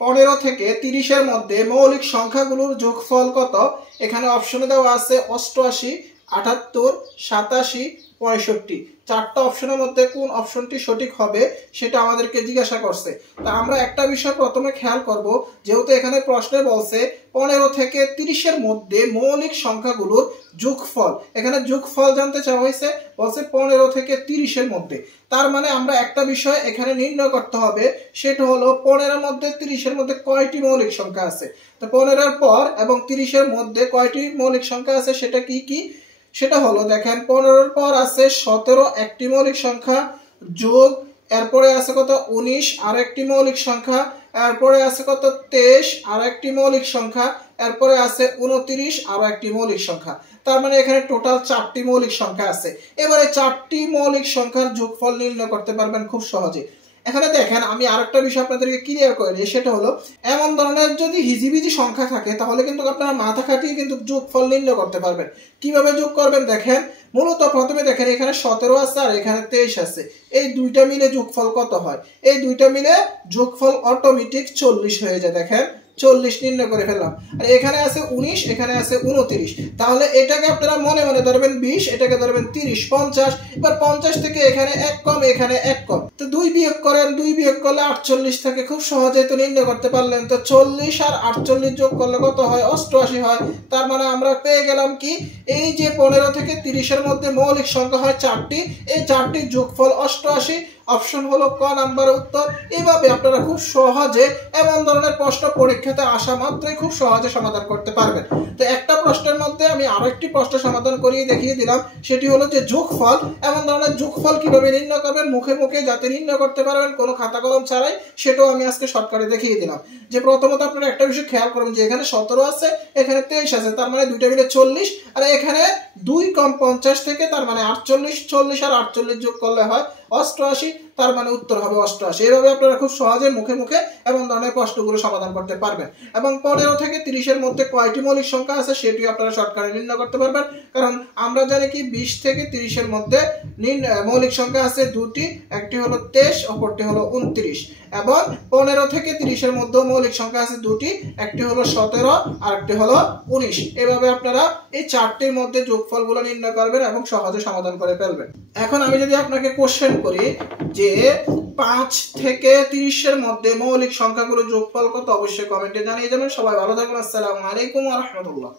15 থেকে 30-এর মধ্যে মৌলিক সংখ্যাগুলোর যোগফল কত? এখানে অপশনে দেওয়া আছে 88, 78, 87, 65। চারটা অপশনের মধ্যে কোন অপশনটি সঠিক হবে সেটা আমাদেরকে জিজ্ঞাসা করছে। তা আমরা একটা বিষয় প্রথমে খেয়াল করব, যেহেতু এখানে প্রশ্নে বলছে 15 থেকে 30-এর মধ্যে মৌলিক সংখ্যাগুলোর যোগফল, এখানে যোগফল জানতে চাওয়া হয়েছে, বলছে 15 থেকে 30-এর মধ্যে। তার মানে আমরা একটা বিষয় এখানে নির্ণয় করতে হবে, সেটা হলো 15-এর মধ্যে 30-এর মধ্যে কয়টি মৌলিক সংখ্যা আছে। তো 15-এর পর এবং 30-এর মধ্যে কয়টি মৌলিক সংখ্যা আছে সেটা কি কি? সেটা হলো দেখেন 15-এর পর আছে 17 একটি মৌলিক সংখ্যা, যোগ এরপরে আছে কত 19 আর একটি মৌলিক সংখ্যা, এরপরে আছে কত 23 আর একটি মৌলিক সংখ্যা, এরপরে আছে 29 আর একটি মৌলিক সংখ্যা। তার মানে এখানে টোটাল 4টি মৌলিক সংখ্যা আছে। এবারে 4টি মৌলিক সংখ্যার যোগফল নির্ণয় করতে পারবেন খুব সহজে। এখানে দেখেন আমি আরেকটা বিষয় আপনাদেরকে ক্লিয়ার করে দিই, সেটা হলো এমন ধরনের যদি হিজিবিজি সংখ্যা থাকে তাহলে কিন্তু আপনারা মাথা খাটিয়ে কিন্তু যোগফল নির্ণয় করতে পারবেন। কিভাবে যোগ করবেন দেখেন, মূলত প্রথমে দেখেন এখানে 17 আছে আর এখানে 23 আছে, এই দুইটা মিলে যোগফল কত হয়? এই দুইটা মিলে যোগফল অটোমেটিক 40 হয়ে যায়। দেখেন 40 নির্ণয় করে ফেললাম। আর এখানে আছে 19, এখানে আছে 29, তাহলে এটাকে আপনারা মনে মনে ধরবেন 20, এটাকে ধরবেন 30, 50। এবার 50 থেকে এখানে 1 কম, এখানে 1 কম, তো 2 বিয়োগ করেন, 2 বিয়োগ করলে 48 থাকে। খুব সহজে তো নির্ণয় করতে পারলেন। তো 40 আর 48 যোগ করলে কত হয়? 88 হয়। তার মানে আমরা পেয়ে গেলাম কি, এই যে 15 থেকে 30-এর মধ্যে মৌলিক সংখ্যা হয় 4টি, এই 4টির যোগফল 88। অপশন হলো ক নাম্বার উত্তর। এইভাবে আপনারা খুব সহজে এমন ধরনের প্রশ্ন পরীক্ষাতে আসা মাত্রই খুব সহজে সমাধান করতে পারবেন। তো একটা প্রশ্নের মধ্যে আমি আরেকটি প্রশ্ন সমাধান করিয়ে দেখিয়ে দিলাম, সেটি হলো যে যোগফল, এমন ধরনের যোগফল কিভাবে নির্ণয় করবেন মুখে মুখে যাতে নির্ণয় করতে পারবেন কোনো খাতা কলম ছাড়াই, সেটাও আমি আজকে শর্টকাটে দেখিয়ে দিলাম। যে প্রথমত আপনারা একটা বিষয় খেয়াল করবেন যে এখানে 17 আছে, এখানে 23 আছে, তার মানে দুইটা মিলে 40, আর এখানে 2 কম 50 থেকে, তার মানে 48। 40 আর 48 যোগ করলে হয় 88, তার মানে উত্তর হবে 88। এইভাবে আপনারা খুব সহজে মুখে মুখে এমন ধরনের প্রশ্নগুলো সমাধান করতে পারবেন। এবং 15 থেকে 30-এর মধ্যে কয়টি মৌলিক সংখ্যা আছে সেটি আপনারা শর্টকাটে নির্ণয় করতে পারবেন, কারণ আমরা জানি কি 20 থেকে 30-এর মধ্যে মৌলিক সংখ্যা আছে দুটি, একটি হলো 23, অপরটি হলো 29। এবং 15 থেকে 30-এর মধ্যে মৌলিক সংখ্যা আছে দুটি, একটি হলো 17 আর একটি হলো 19। এভাবে আপনারা এই 4টির মধ্যে যোগফলগুলো নির্ণয় করবেন এবং সহজে সমাধান করে ফেলবেন। এখন আমি যদি আপনাকে কোশ্চেন করি যে 5 থেকে 30-এর মধ্যে মৌলিক সংখ্যাগুলোর যোগফল কত, অবশ্যই কমেন্টে জানিয়ে যাবেন। সবাই ভালো থাকবেন। আসসালামু আলাইকুম ওয়া রাহমাতুল্লাহ।